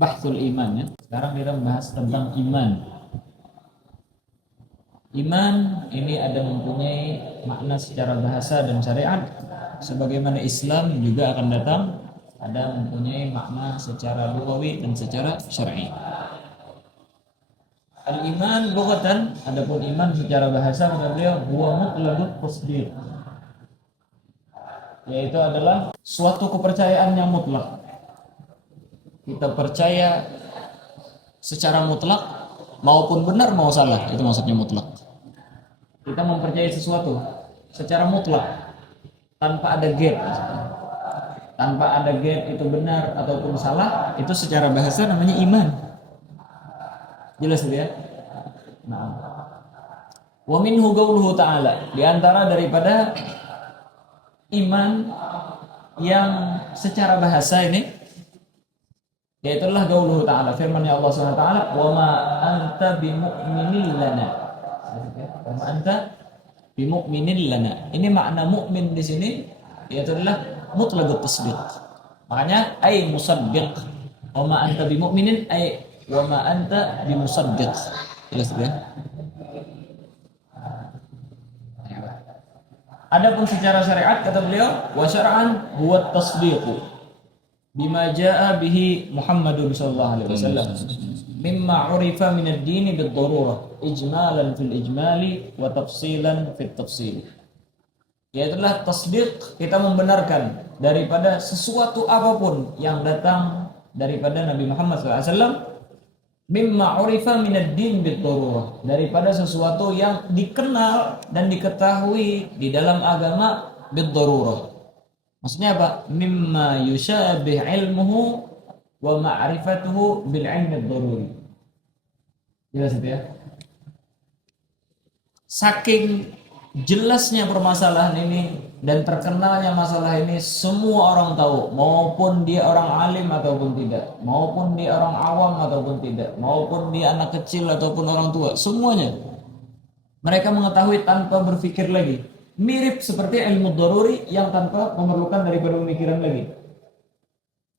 bahsul iman ya. Sekarang kita membahas tentang iman. Iman ini ada mempunyai makna secara bahasa dan syariat, sebagaimana Islam juga akan datang ada mempunyai makna secara lughawi dan secara syar'i. Al-iman lughatan, adapun iman secara bahasa kata beliau huwa mutlaqut tasdiq, yaitu adalah suatu kepercayaan yang mutlak. Kita percaya secara mutlak maupun benar mau salah, itu maksudnya mutlak. Kita mempercayai sesuatu secara mutlak tanpa ada gap. Tanpa ada gap itu benar ataupun salah, itu secara bahasa namanya iman. Jelas ya? Nah. Wa minhu qauluhu ta'ala, di antara daripada iman yang secara bahasa ini yaitulah qauluhu ta'ala, firman-Nya Allah Subhanahu wa taala, "Wa ma anta bimu'minin lana." Wa ma anta bimu'minin lana. Ini makna mukmin di sini yaitu adalah mutlaqut tasdiq. Makanya ay musaddiq. Wa ma anta bimu'minin ay wa ma anta bimusaddiq. Jelas ya? Adapun secara syariat kata beliau, wa syar'an huwa tasdiqu bima jaa bihi Muhammadun sallallahu alaihi wasallam mimma urifa min ad-din bid-darurah ijmalan fil ijmali wa tafsilan fit tafsil. Yaitulah tasdiq, kita membenarkan daripada sesuatu apapun yang datang daripada Nabi Muhammad SAW, mimma urifa min ad-din bid-darurah, daripada sesuatu yang dikenal dan diketahui di dalam agama bid-darurah. Maksudnya apa? Mimma yusyabih ilmuhu wa ma'rifatuhu bil ilmi ad-daruri. Jelas itu ya? Saking jelasnya permasalahan ini dan terkenalnya masalah ini, semua orang tahu, maupun dia orang alim ataupun tidak, maupun dia orang awam ataupun tidak, maupun dia anak kecil ataupun orang tua, semuanya mereka mengetahui tanpa berpikir lagi. Mirip seperti ilmu daruri yang tanpa memerlukan daripada pemikiran lagi.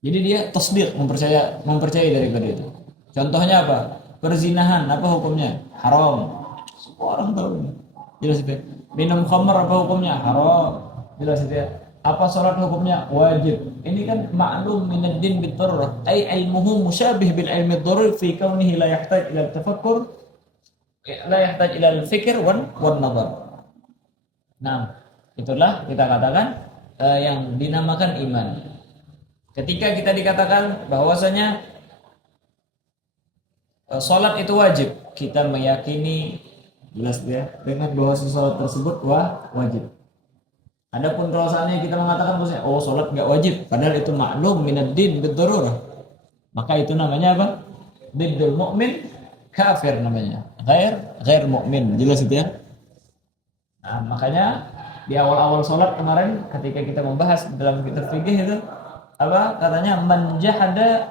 Jadi dia tasdiq, mempercayai daripada itu. Contohnya apa? Perzinahan, apa hukumnya? Haram. Semua orang tahu. Jelas itu. Minum khamr, apa hukumnya? Haram. Jelas itu ya. Apa salat hukumnya? Wajib. Ini kan ma'lum minad din bid-darurah. Ay ilmuhu musyabih bil ilmi ad-daruri fi kaunihi la yahtaj ila tafakkur, la yahtaj ila al-fikr wan nazar. Nah, itulah kita katakan yang dinamakan iman. Ketika kita dikatakan bahwasanya salat itu wajib, kita meyakini jelas ya dengan bahwa salat tersebut wajib. Adapun kalau seandainya kita mengatakan bahwasanya salat enggak wajib, padahal itu maklum minad din bid-darurah, maka itu namanya apa? Diddul mu'min, kafir namanya. Ghair mu'min. Jelas itu ya? Nah, makanya di awal-awal sholat kemarin ketika kita membahas dalam kitab fikih itu apa katanya, man jahada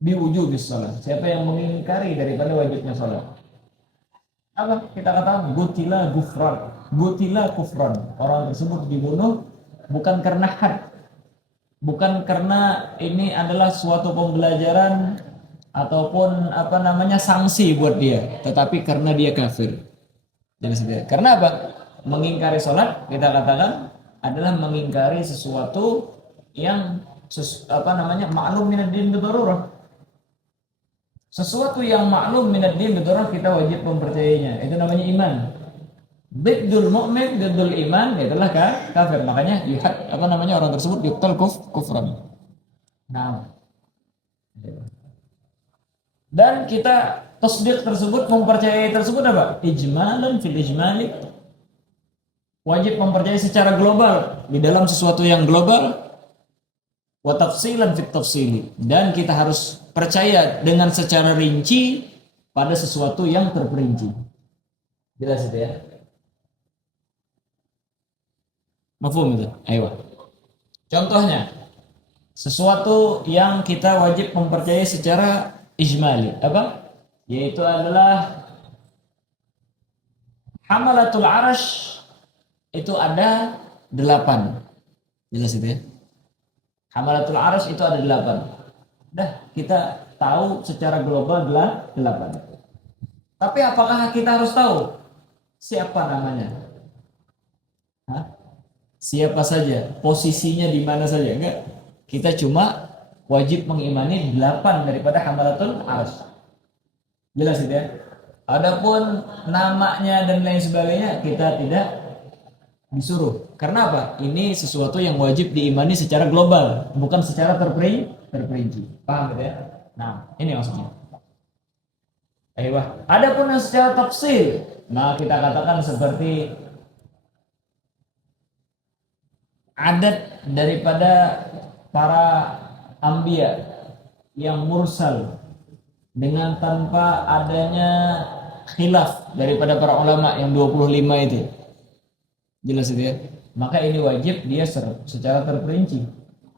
biwujubis sholat, siapa yang mengingkari daripada wajibnya sholat, apa kita katakan gutila kufran, orang tersebut dibunuh bukan karena had, bukan karena ini adalah suatu pembelajaran ataupun apa namanya sanksi buat dia, tetapi karena dia kafir. Jadi karena apa? Mengingkari sholat kita katakan adalah mengingkari sesuatu yang maklum minad din bid-darurah. Sesuatu yang maklum minad din bid-darurah kita wajib mempercayainya. Itu namanya iman. Diddul mu'min, diddul iman, itulah kafir. Makanya orang tersebut yuqtal kufran. Nah. Dan kita tasdiq tersebut, mempercayai tersebut apa? Ijmalan fil ijmali. Wajib mempercayai secara global di dalam sesuatu yang global. Wa tafsilan fit tafsili. Dan kita harus percaya dengan secara rinci pada sesuatu yang terperinci. Jelas itu ya? Mafhum itu? Ayo. Contohnya, sesuatu yang kita wajib mempercayai secara ijmali, apa? Yaitu adalah hamalatul arash, itu ada 8. Jelas itu ya? Hamalatul arash itu ada 8. Dah kita tahu secara global 8. Tapi apakah kita harus tahu siapa namanya? Hah? Siapa saja, posisinya di mana saja? Enggak. Kita cuma wajib mengimani 8 daripada hamalatul arsy. Jelas itu ya. Adapun namanya dan lain sebagainya kita tidak disuruh. Karena apa? Ini sesuatu yang wajib diimani secara global, bukan secara terperinci. Paham gitu ya? Nah, ini maksudnya. Adapun yang secara tafsil, nah kita katakan seperti adat daripada para anbiya yang mursal dengan tanpa adanya khilaf daripada para ulama yang 25 itu. Jelas itu ya. Maka ini wajib dia secara terperinci.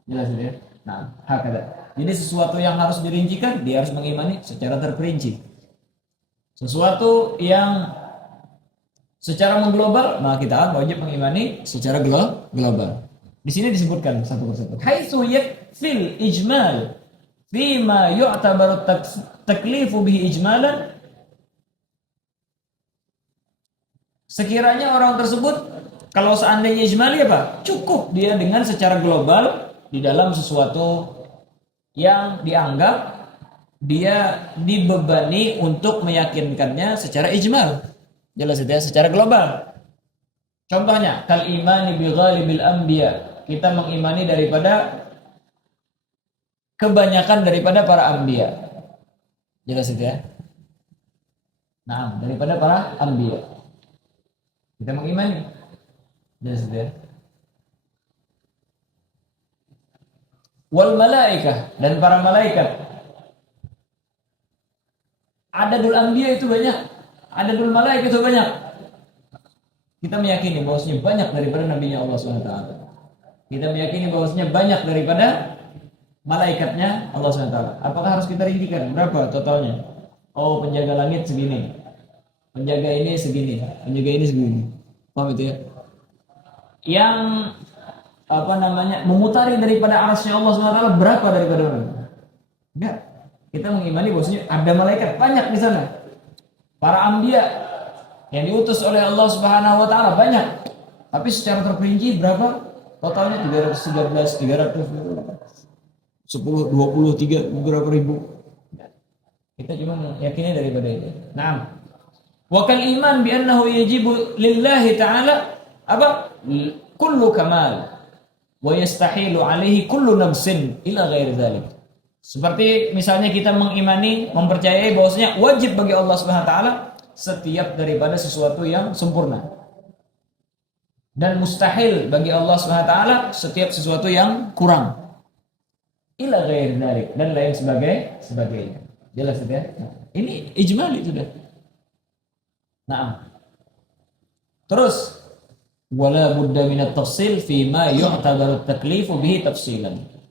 Jelas itu ya. Nah, hakada. Jadi sesuatu yang harus dirincikan dia harus mengimani secara terperinci. Sesuatu yang secara mengglobal, maka kita wajib mengimani secara global. Di sini disebutkan satu persatu. Haitsu yakfil ijmal fima yu'tabaru taklifu bihi ijmalan. Sekiranya orang tersebut kalau seandainya ijmali apa? Cukup dia dengan secara global di dalam sesuatu yang dianggap dia dibebani untuk meyakinkannya secara ijmal. Jelas itu ya, secara global. Contohnya, kal imani bi ghalibil anbiya. Kita mengimani daripada kebanyakan daripada para anbiya. Jelas itu ya. Nah, daripada para anbiya. Kita mengimani. Jelas itu ya. Wal malaikah, dan para malaikat. Adadul anbiya itu banyak. Adadul malaikat itu banyak. Kita meyakini bahwasanya banyak daripada nabinya Allah SWT. Kita meyakini bahwasanya banyak daripada malaikatnya Allah SWT. Apakah harus kita rincikan berapa totalnya? Oh, penjaga langit segini, penjaga ini segini, penjaga ini segini. Paham itu ya? Yang memutari daripada arasnya Allah SWT berapa daripada orang? Enggak. Kita mengimani bahwasanya ada malaikat banyak di sana. Para anbiya yang diutus oleh Allah Subhanahu wa taala banyak. Tapi secara terperinci berapa? Totalnya 313, 300, 10, 23, berapa ribu. Kita cuma meyakini daripada itu. Naam. Wa kal iman bi annahu yajibu lillahi ta'ala apa? Kullu kamal wa yastahilu alaihi kullu nafsin ila ghairi dzalik. Seperti misalnya kita mengimani, mempercayai bahwasanya wajib bagi Allah Subhanahu wa taala setiap daripada sesuatu yang sempurna. Dan mustahil bagi Allah Subhanahu wa taala setiap sesuatu yang kurang. Ila ghairi dzalik dan lain sebagainya. Jelas sudah? Ini ijmali sudah. Nah. Terus wala budda minat tafsil fi ma yu'tabaru taklifu bihi tafsilan.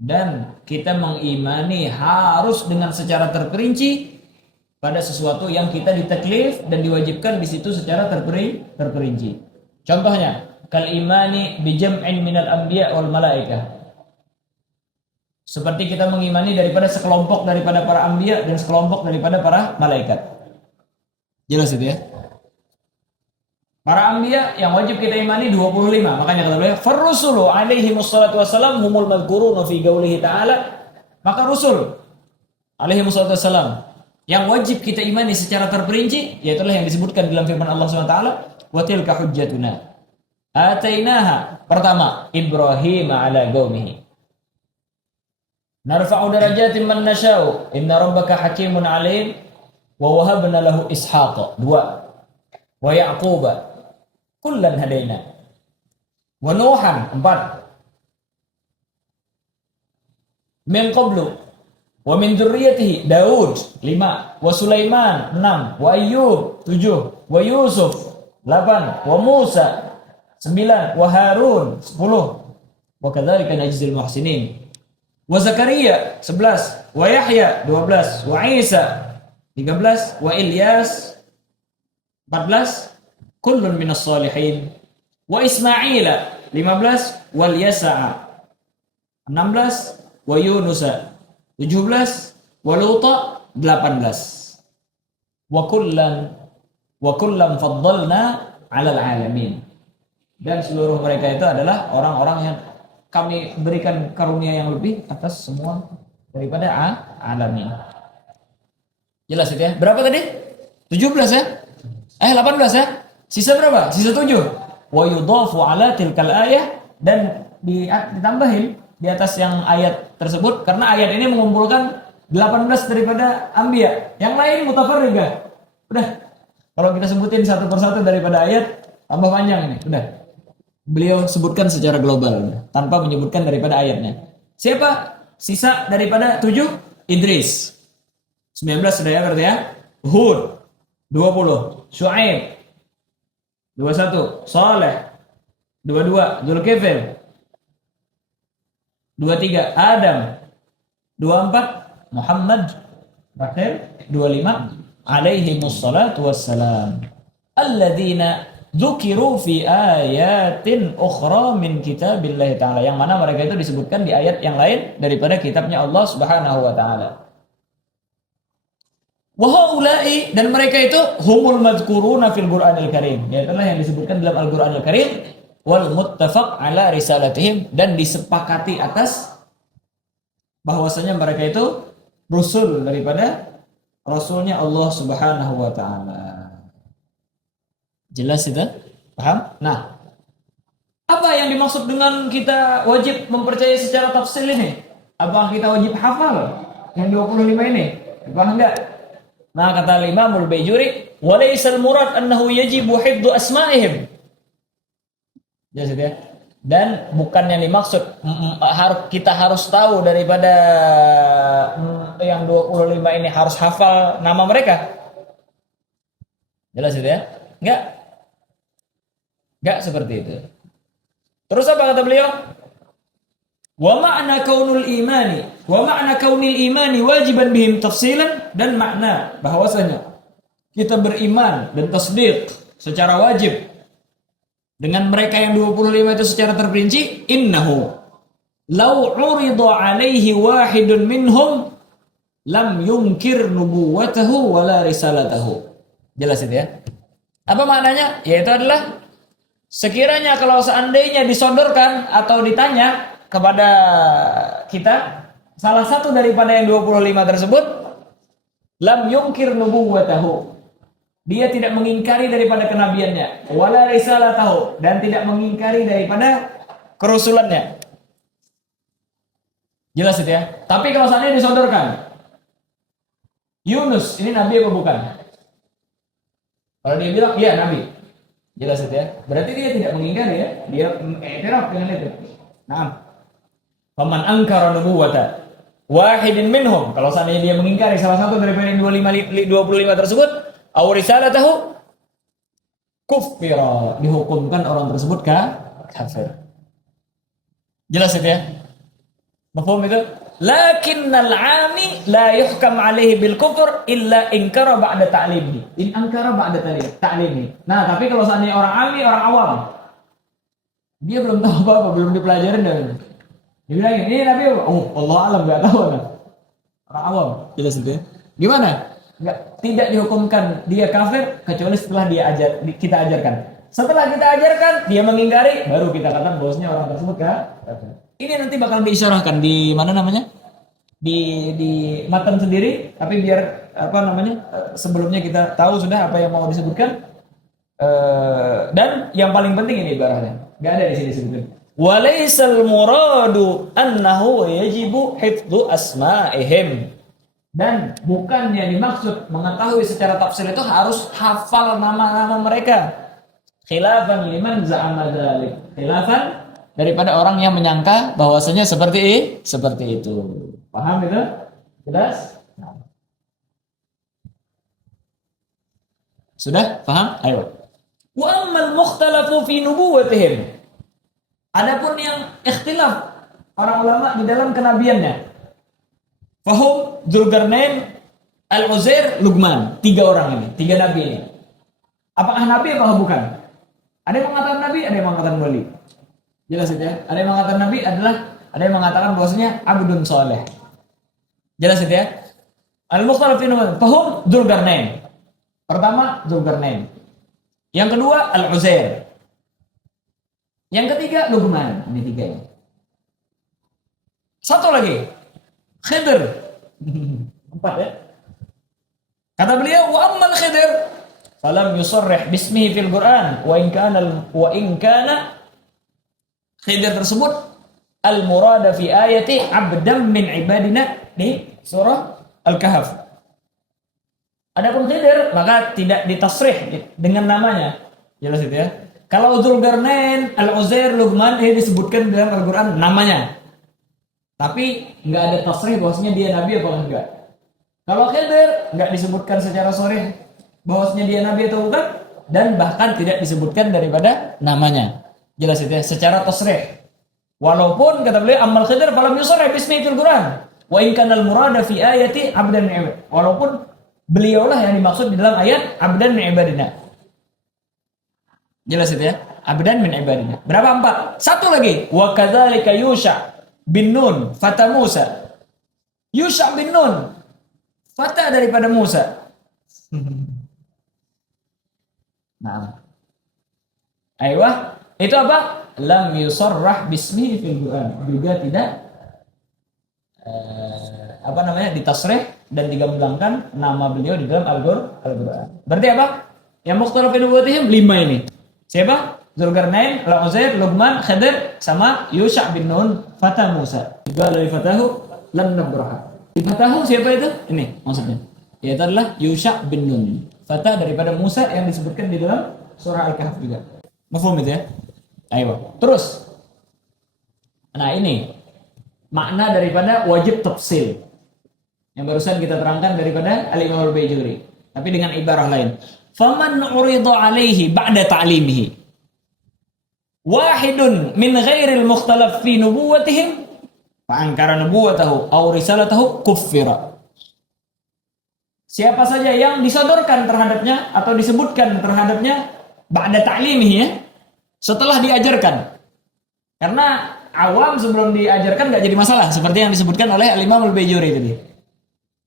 Dan kita mengimani harus dengan secara terperinci pada sesuatu yang kita ditaklif dan diwajibkan di situ secara terperinci. Contohnya, kal imani bi jam'in minal anbiya wal malaikah. Seperti kita mengimani daripada sekelompok daripada para anbiya dan sekelompok daripada para malaikat. Jelas itu ya? Para anbiya yang wajib kita imani 25. Makanya kata beliau, "Farrusulu alaihi wassalatu wassalam humul madhkuruna fi qoulihi ta'ala." Maka rusul alaihi wassalatu wassalam yang wajib kita imani secara terperinci yaitu yang disebutkan dalam firman Allah Subhanahu wa taala, "Wa tilka hujjatuna atainaha." Pertama, Ibrahim ala qaumihi. Narfa'u darajatin man nasha'u, inna rabbaka hakimun alim, wa wahabna lahu Ishaqa. 2. Wa Yaquba kullan hadaina. Wa Nuhan 4. Min qablu wa min dzurriyyatihi Daud 5. Wa Sulaiman 6. Wa Ayyub 7. Wa Yusuf 8. Wa Musa 9. Wa Harun 10. Wa kadzalika najzil muhsinin. Wa Zakaria 11. Wa Yahya 12. Wa Isa 13. Wa Ilyas 14. Kullun minas salihin. Wa Ismaila 15. Wal Yasa'a 16. Wa Yunusa 17, Waluta 18. Wa kullan faddalna 'alal 'alamin. Dan seluruh mereka itu adalah orang-orang yang kami berikan karunia yang lebih atas semua daripada alamin. Jelas itu ya? Berapa tadi? 17 ya? 18 ya? Sisa berapa? Sisa 7. Wa yudhafu 'ala tilkal ayah, dan ditambahin di atas yang ayat tersebut karena ayat ini mengumpulkan 18 daripada anbiya. Yang lain mutafarriqah. Udah. Kalau kita sebutin satu persatu daripada ayat tambah panjang ini. Udah. Beliau sebutkan secara global tanpa menyebutkan daripada ayatnya. Siapa? Sisa daripada 7? Idris. 19 sudah ya berarti ya. Hud 20, Syuaib 21, Saleh 22, Dzulkifl 23, Adam 24, Muhammad terakhir 25, alaihimus salatu wassalam. Alladzina dzukiru fi ayatin ukhra min kitabillahi ta'ala, yang mana mereka itu disebutkan di ayat yang lain daripada kitabnya Allah Subhanahu wa taala. Wa haula'i, dan mereka itu humul madhkuruna fil Qur'anil Karim, yaitulah yang disebutkan dalam Al-Qur'anil Karim, wal muttafaq ala risalatihim, dan disepakati atas bahwasanya mereka itu rasul daripada rasulnya Allah Subhanahu wa taala. Jelas itu? Paham? Nah, apa yang dimaksud dengan kita wajib mempercayai secara tafsil ini? Apakah kita wajib hafal yang 25 ini? Paham enggak? Nah, kata Imam Al-Baijuri, walaysal murad annahu yajibu hifdzu asma'ihim. Jelas itu ya? Dan bukan yang dimaksud kita harus tahu daripada yang 25 ini harus hafal nama mereka. Jelas itu ya? Enggak seperti itu. Terus apa kata beliau? Wa ma'na kaunil imani wajiban bihim tafsilan, dan makna bahwasanya kita beriman dan tasdiq secara wajib dengan mereka yang 25 itu secara terperinci, innahu law urida alaihi wahidun minhum lam yunkir nubuwatahu wala risalatahu. Jelas itu ya? Apa maknanya? Yaitu adalah sekiranya kalau seandainya disodorkan atau ditanya kepada kita salah satu daripada yang 25 tersebut, lam yunkir nubuwatahu, dia tidak mengingkari daripada kenabiannya, wala risalatahu, dan tidak mengingkari daripada kerasulannya. Jelas itu ya? Tapi kalau seandainya disodorkan Yunus ini nabi apa bukan? Kalau dia bilang iya nabi, jelas itu ya? Berarti dia tidak mengingkari ya, dia iktiraf dengan itu. Nah, faman angkara nubuwata wahidin minhum, kalau seandainya dia mengingkari salah satu daripada 25 tersebut, aw risalatahu kufira, dihukumkan orang tersebut kafir. Jelas itu ya? Mafhum itu? Lakinnal 'ami la yuhkam 'alaihi bil kufur illa inkara ba'da ta'limhi. In ankara ba'da ta'limhi. Nah, tapi kalau seandainya orang 'ami, orang awam, dia belum tahu apa-apa, belum dipelajarin dan dia bilang ini nabi, oh Allah alam, enggak tahu lah. Orang awam. Jelas itu ya? Gimana? Tidak dihukumkan dia kafir kecuali setelah kita ajarkan. Setelah kita ajarkan, dia mengingkari, baru kita katakan bahwasanya orang tersebut kafir. Ini nanti bakal diisyarahkan di mana namanya? Di matan sendiri, tapi biar sebelumnya kita tahu sudah apa yang mau disebutkan. Dan yang paling penting ini ibaratnya. Enggak ada di sini disebutkan. Walaysal muradu annahu yajibu hifdzu asma'ihim. Dan bukan yang dimaksud mengetahui secara tafsil itu harus hafal nama-nama mereka. Khilafan liman za'ama dzalik. Khilafan daripada orang yang menyangka bahwasanya seperti itu. Paham itu? Jelas? Sudah? Paham? Ayo. Wa ammal mukhtalafu fi nubuwwatihim. Adapun yang ikhtilaf orang ulama di dalam kenabiannya. Fahum Dzulqarnain, Al-Uzair, Luqman. 3 orang ini, 3 nabi ini. Apakah nabi atau bukan? Ada yang mengatakan nabi, ada yang mengatakan wali. Jelas itu ya. Ada yang mengatakan nabi adalah, ada yang mengatakan bahwasanya abdun soleh. Jelas itu ya? Al-Mukhtalaf fi nubuwwatihim. Fahum Dzulqarnain. Pertama Dzulqarnain. Yang kedua Al-Uzair. Yang ketiga Luqman. Ini tiga ya. Satu lagi Khidir. Empat ya. Kata beliau, wa ammal Khidir falam yusarrih bismihi fil Quran wa in kana Khidir tersebut al murada fi ayati abdam min ibadina di surah Al-Kahf. Adapun Khidir maka tidak ditasrih dengan namanya. Jelas itu ya. Kalau Dzulqarnain, Al-Uzair, Luqman ini disebutkan dalam Al-Qur'an namanya. Tapi nggak ada tasrih bahwasanya dia nabi apa enggak. Kalau Khidir nggak disebutkan secara sharih bahwasanya dia nabi atau bukan, dan bahkan tidak disebutkan daripada namanya. Jelas itu ya, secara tasrih. Walaupun kata beliau amal Khidir falam yusarrih bismihi fil Quran wa in kana al murada fi ayati abdan min ibad. Walaupun beliaulah yang dimaksud di dalam ayat abdan min ibadina. Jelas itu ya, abdan min ibadina. Berapa? 4. Satu lagi, wa kadzalika Yusha bin Nun fata Musa. Yusha bin Nun, fata daripada Musa. Nah, aywa, itu apa? Lam yusarrah bismihi fil Quran. Juga tidak ditasrih dan digamblangkan nama beliau di dalam Al-Quran. Berarti apa? Yang mukhtalaf fi nubuwwatihim 5 ini. Siapa? Dzulqarnain, Al-Uzair, Luqman, Khidir, sama Yusha bin Nun, fata Musa. Juga dari fatahu lam nabraha. Di fatahu siapa itu? Ini maksudnya. Yaitu adalah Yusha bin Nun. Fata daripada Musa yang disebutkan di dalam surah Al-Kahf juga. Mafhum itu ya? Ayo. Terus. Nah, ini makna daripada wajib tafsil. Yang barusan kita terangkan daripada Al-Imam Al-Bajuri. Tapi dengan ibarah lain. Faman urida alaihi ba'da ta'limihi wahidun min ghairil mukhtalaf fi nubuwwatihim fa ankara nubuwwatahu aw risalatahu kuffira. Siapa saja yang disodorkan terhadapnya atau disebutkan terhadapnya ba'da ta'limihi ya, setelah diajarkan. Karena awam sebelum diajarkan enggak jadi masalah seperti yang disebutkan oleh Al-Imam Al-Bajuri tadi.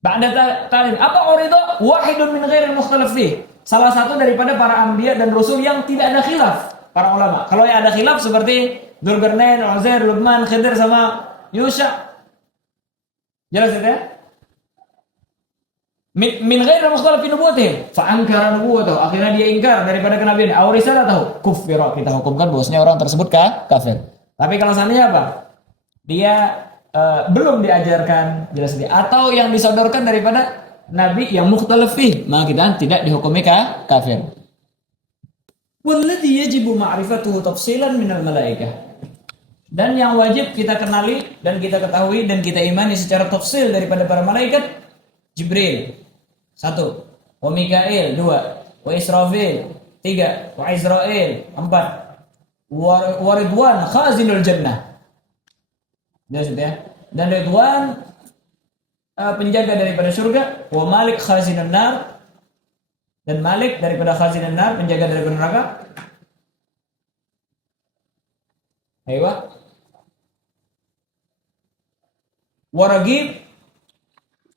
Ba'da ta'lim, apa urida wahidun min ghairil mukhtalaf fi? Salah satu daripada para anbiya dan rasul yang tidak ada khilaf para ulama. Kalau yang ada khilaf seperti Dzulqarnain, Uzair, Luqman, Khidir sama Yusha. Jelas itu ya? Min ghairil mukhtalaf fi nubuwwatihim fa ankara nubuwwatahu. Akhirnya dia ingkar daripada kenabian. Aw risalatahu kuffira. Kita hukumkan bahwasanya orang tersebut kafir. Tapi kalau seandainya apa? Dia belum diajarkan, jelas dia, atau yang disodorkan daripada nabi yang mukhtalaf fih, maka kita tidak dihukumi kafir. Walladhi yajibu ma'rifatuhu tafsilan minal malaikah. Dan yang wajib kita kenali dan kita ketahui dan kita imani secara tafsil daripada para malaikat, Jibril 1, wa Mikail 2, wa Israfil 3, wa Israel 4, wa Ridwan khazinul jannah. Jelas ya. Dan Ridwan penjaga daripada surga, wa Malik khazinun nar, dan Malik daripada khazinun nar, penjaga daripada neraka. Aywa. Wa Raqib,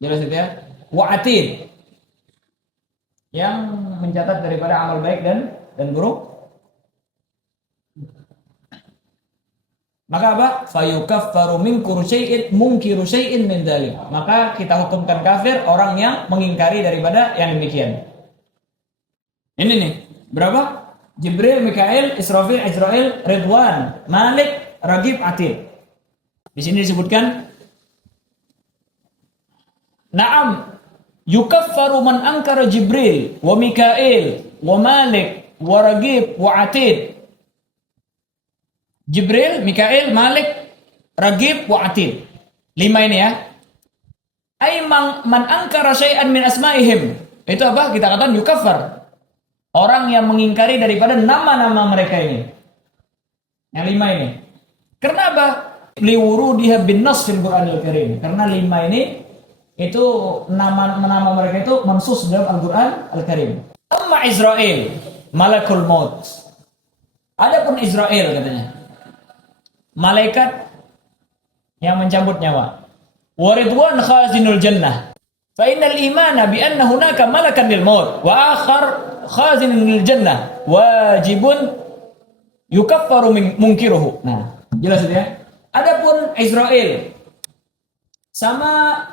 jelas itu ya. Wa Atid, yang mencatat daripada amal baik dan buruk. Maka apa? Fayukaffaru munkiru syai'in min dzalik. Maka kita hukumkan kafir orang yang mengingkari daripada yang demikian. Ini nih, berapa? Jibril, Mikail, Israfil, Israel, Ridwan, Malik, Raqib, Atid. Di sini disebutkan Naam yukaffaru man ankara Jibril wa Mikail wa Malik wa Raqib wa Atid. Jibril, Mikail, Malik, Raqib, wa Atid. 5 ini ya. Ai man angkara syai'an min asma'ihim. Itu apa? Kita katakan yukaffar. Orang yang mengingkari daripada nama-nama mereka ini. Yang 5 ini. Karena apa? Liwurudiha bin nas fil Qur'anil Karim. Karena 5 ini itu nama mereka itu mansus dalam Al-Qur'an Al-Karim. Amma Israel, malakul maut. Adapun Israel katanya, malaikat yang mencabut nyawa. wa ridwan khazinul jannah. Fa innal imana bi anna hunaka malakan lil maut wa akhar khazinun lil jannah wajibun yukaffaru munkiruhu. Nah, jelas itu ya. Adapun Israel sama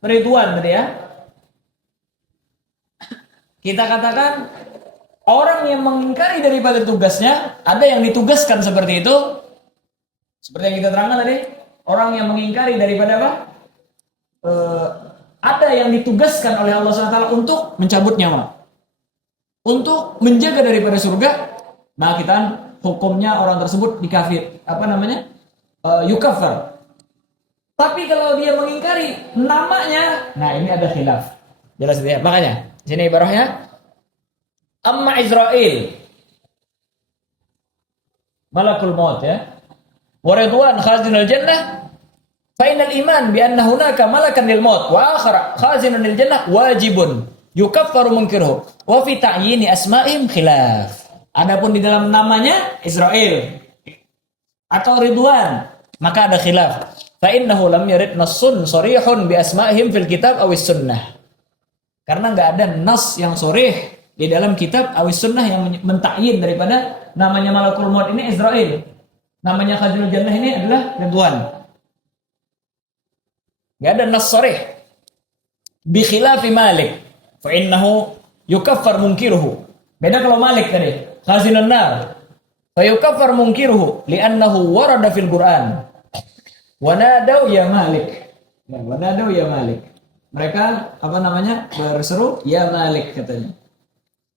Ridwan tadi ya. Kita katakan orang yang mengingkari daripada tugasnya, ada yang ditugaskan seperti itu. Seperti yang kita terangkan tadi, orang yang mengingkari daripada apa? Ada yang ditugaskan oleh Allah SWT untuk mencabut nyawa, untuk menjaga daripada surga, maka kita hukumnya orang tersebut dikafir, yukaffar. Tapi kalau dia mengingkari namanya, nah ini ada khilaf. Jelas ya. Makanya sini ibarahnya, amma Israel malakul maut ya, wa ridwan khazinul jannah, fa innal iman bi anna hunaka malakan lil maut wa akhar khazinun lil jannah wajibun yukaffaru munkiruhu wa fi ta'yini asma'ihim khilaf. Adapun di dalam namanya Israel atau Ridwan, maka ada khilaf. Fa innahu lam yarid nassun sharihun bi asma'ihim fil kitab awis sunnah. Karena enggak ada nas yang sharih di dalam kitab awis sunnah yang mentakyin daripada namanya malakul maut ini Israel. Namanya khazinul jannah ini adalah Ridwan. Enggak ada nas sharih. Bi khilafi Malik, fa innahu yukaffar munkiruhu. Beda kalau Malik tadi, khazinun nar. Fa yukaffar munkiruhu li'annahu warada fil Qur'an. Wa nadau ya Malik. Ya, wa nadau ya Malik. Mereka berseru ya Malik katanya.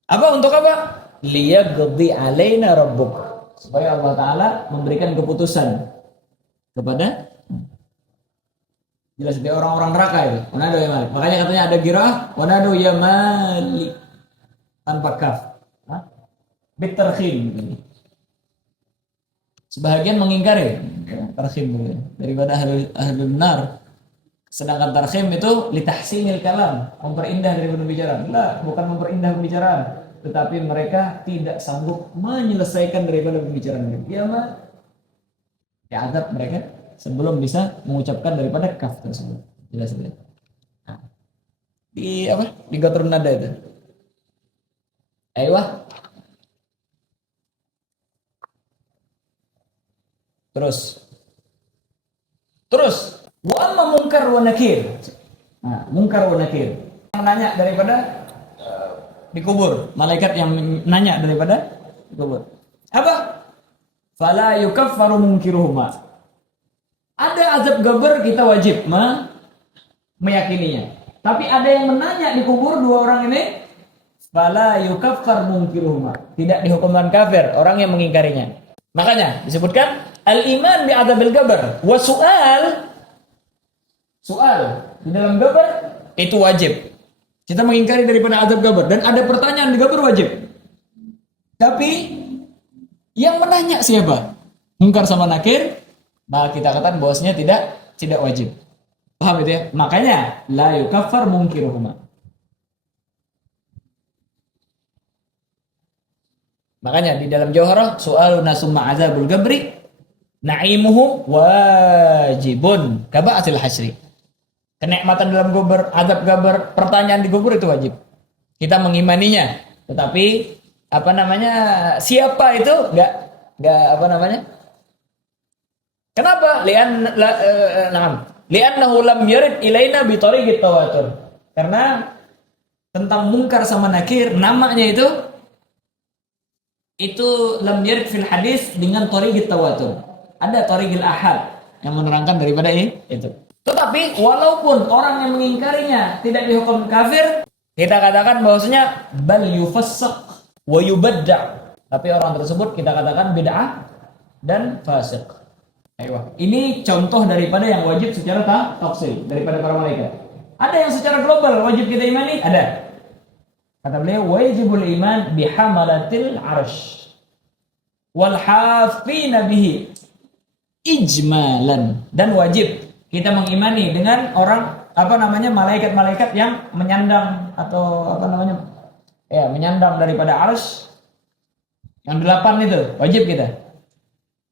Apa untuk apa? Liyaqdi alaina rabbuk. Supaya Allah Ta'ala memberikan keputusan kepada jelas dia orang-orang neraka itu. Wa nadau ya Malik. Makanya katanya ada qiraah wa nadau ya Malik tanpa kaf. Bitarkhim. Sebahagian mengingkari tarkhim daripada ahlul nar. Sedangkan tarkhim itu litahsinil kalam, memperindah dari pembicaraan. Lah, bukan memperindah pembicaraan, tetapi mereka tidak sanggup menyelesaikan daripada pembicaraan mereka. Ya azab mereka sebelum bisa mengucapkan daripada kaf tersebut. Jelas tidak? Nah, di qatrun nada itu. Aiyah. Terus wa amma munkar wa nakir. Nah, munkar wa nakir. Yang nanya daripada dikubur, malaikat yang nanya daripada dikubur. Apa? Fala yukaffaru munkiruhuma. Ada azab kubur kita wajib meyakininya. Tapi ada yang menanya di kubur dua orang ini, fala yukaffar munkiruhuma. Tidak dihukumkan kafir orang yang mengingkarinya. Makanya disebutkan al-iman bi adzabil qabr wa soal di dalam qabr itu wajib. Kita mengingkari daripada azab qabr dan ada pertanyaan di qabr wajib. Tapi yang menanya siapa? Munkar sama nakir, maka kita katakan bahwasanya tidak wajib. Paham itu ya? Makanya la yukaffar munkiruhuma. Makanya di dalam Jauharah soaluna summa azabul qabri na'imuhu wajibun kaba'atil hasyri. Kenikmatan dalam kubur, azab kubur, pertanyaan di kubur itu wajib. Kita mengimaninya. Tetapi siapa itu enggak kenapa? Li'annahu lam yarid ilaina bi tariqit tawatur. Karena tentang munkar sama nakir namanya itu lam yarid fil hadis dengan tariqit tawatur. Ada tariqil ahad yang menerangkan daripada itu. Tetapi walaupun orang yang mengingkarinya tidak dihukum kafir, kita katakan bahwasanya bal yufassaq wa yubadda. Tapi orang tersebut kita katakan bid'ah dan fasik. Ini contoh daripada yang wajib secara tafsil daripada para malaikat. Ada yang secara global wajib kita imani? Ada. Kata beliau wajibul iman bihamalatil arsh wal hafina bihi ijmalan, dan wajib kita mengimani dengan malaikat-malaikat yang menyandang atau menyandang daripada arsh yang 8 itu wajib kita.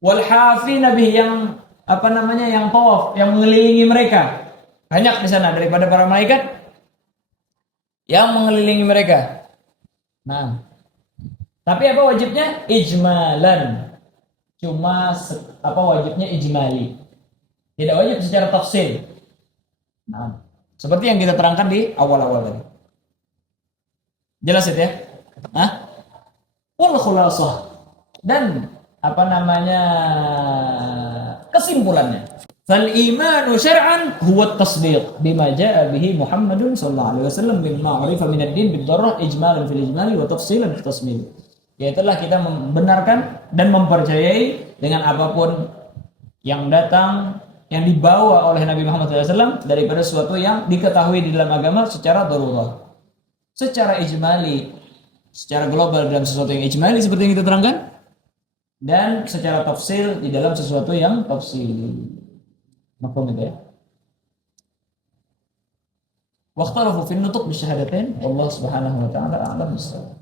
Wal hafina bihi yang tawaf, yang mengelilingi mereka. banyak di sana daripada para malaikat yang mengelilingi mereka. Nah, tapi apa wajibnya? Ijmalan. Cuma apa wajibnya ijmali. Tidak wajib secara tafsir. Nah, seperti yang kita terangkan di awal-awal tadi. Jelas itu ya? Hah? Wal khulasah. Dan apa namanya kesimpulannya? Fal imanu syar'an huwa at-tasdiq bima jaa bihi Muhammadun sallallahu alaihi wasallam min ma'rifa min ad-din bid-darrah ijmalan fil ijmali wa tafsilan fil tasmil. Yaitulah kita membenarkan dan mempercayai dengan apapun yang datang yang dibawa oleh Nabi Muhammad SAW daripada sesuatu yang diketahui di dalam agama secara darurah, secara ijmali, secara global dalam sesuatu yang ijmali seperti yang kita terangkan, dan secara tafsil di dalam sesuatu yang tafsil. Mafhum itu ya? Waqtalafu fi nutuq bisyahadatain, Allah Subhanahu wa taala a'lam bissawab.